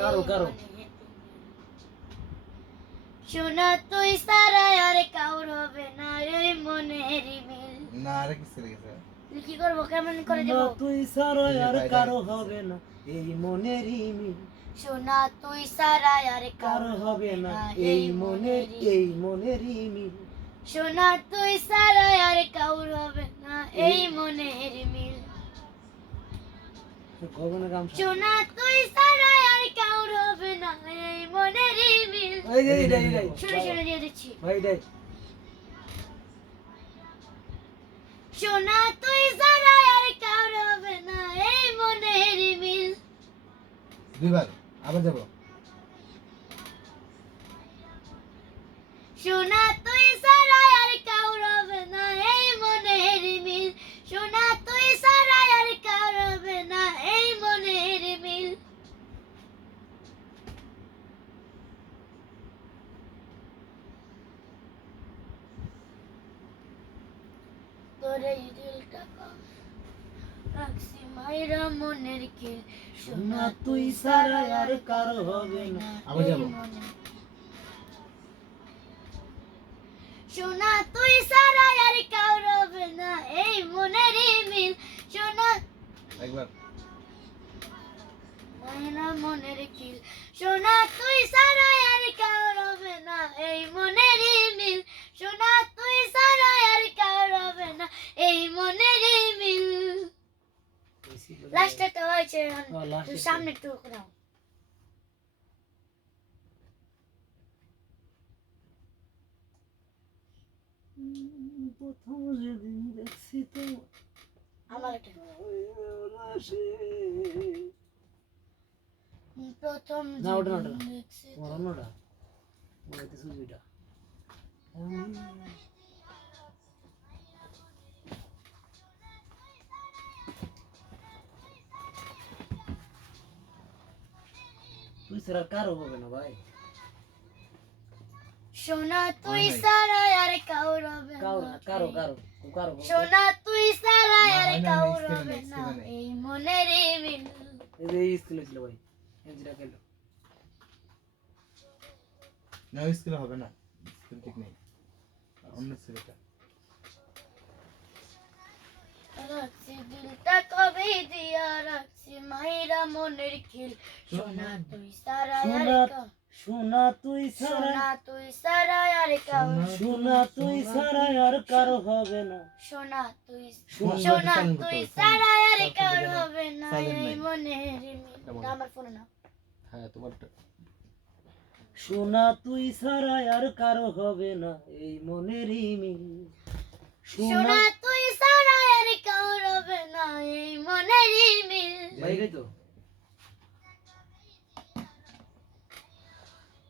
কারও, কারও। মনের তুই সারা আর কাউর হবে না এই মনের মিল। না আরে কিছু লেগেছে কি করব? কেমন করে না তুই সারা আর কারও হবে না এই মনেরই মিল। সোনা তুই সারা আর কারও হবে না এই মনের এই মনেরই মিল। সোনা তুই সারা আর কাউর হবে না এই মনের মিল। সোনা তুই সারা এই যে এই যে, এই যে। শুনে শুনে দিয়ে দিচ্ছি ভাই দেখ সোনা তুই সারা আর কাউর হবে না এই মনের মিল। দুইবার আবার যাব। সোনা তুই সারা আর কাউর হবে না এই মনের মিল সোনা তুই সারা আর কাউর হবে না এই মনের মিল দিলটা রাখছি মনের সোনা তুই সারা আর কারও হবে না। আবার যাব। সোনা তুই সারা আর কাউর হবে না। এই মনের মিল। সোনা একবার। মনের কিল সোনা তুই সারা লাস্টে তো হয়েছে তুই এ তো। সামনে একটু দাও প্রথম যেদিন দেখছি তো আমার প্রথম না, ওটা না, ওটা যেদিন না। দেখছি তোমার তুই ছাড়া কারও হবে না ভাই। সোনা তুই সারা আর কাউর হবে না কারও কারও কারও সোনা তুই সারা আর কাউর হবে না। এই মনের মিল এই যে স্কুলে ছিল ভাই এনজিটা গেল না স্কুলে হবে না স্কুল ঠিক নেই। অন্য ছেলেটা। দিলটা মনের খিল। সোনা তুই সারা আর সোনা তুই ছাড়া সোনা তুই সারা আর সোনা তুই ছাড়া আর কারও হবে না। সোনা তুই সোনা তুই সারা আর হবে না। এই। মনের মিল আমার ফোনে না। হ্যাঁ তোমারটা সোনা তুই ছাড়া আর কারও হবে না। এই মনেরই মিল সোনা তুই সারা আর হবে না। এই মনের মিল ভাই তো।